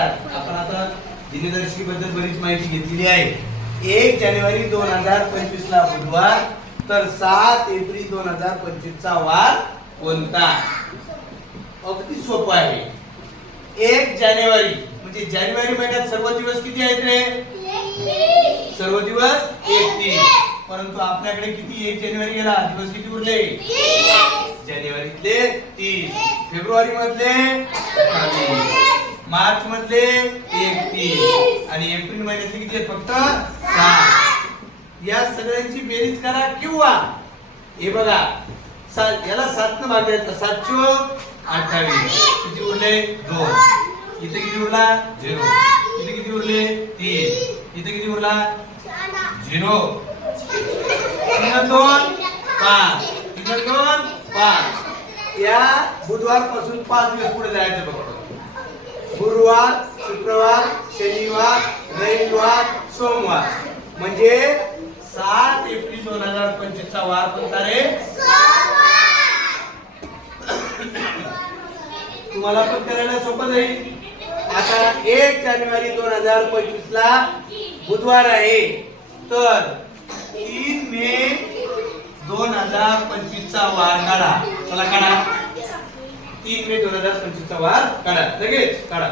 लक्षात आपण आता दिनदर्शी बद्दल बरीच माहिती घेतलेली आहे. 1 जानेवारी 2025 ला बुधवार तर 7 एप्रिल 2025 चा वार कोणता? अगदी सोपं आहे. 1 जानेवारी म्हणजे जानेवारी महिन्यात सर्व दिवस किती आहेत रे? सर्व दिवस 31. परंतु आपल्याकडे किती 1 जानेवारी गेला दिवस किती उरले? जानेवारीतले 30, फेब्रुवारी मधले 28, मार्च मधले 31 आणि एप्रिल महिन्यातले किती आहेत? फक्त 7. या सगळ्यांची बेरीज करा किंवा हे बघा याला 7 ने भागायचं 7 चोक 28 किती उरले? 2. इथे किती उरला? 0. इथे किती उरले? 3. इथे किती उरला? 0. 3 2 5 3 2 5. या बुधवार पासून 5 दिवस पुढे जायचं बघा. गुरुवार, शुक्रवार, शनिवार, रविवार, सोमवार म्हणजे 7 एप्रिल 2025 चा वार कोणता रे? तुम्हाला पण करायला सोपं जाईल. आता 1 जानेवारी 2025 ला बुधवार आहे तर 3 मे 2025 चा वार काढा. चला काढा. 3 मे 2025 चा वार काढा. लगेच काढा.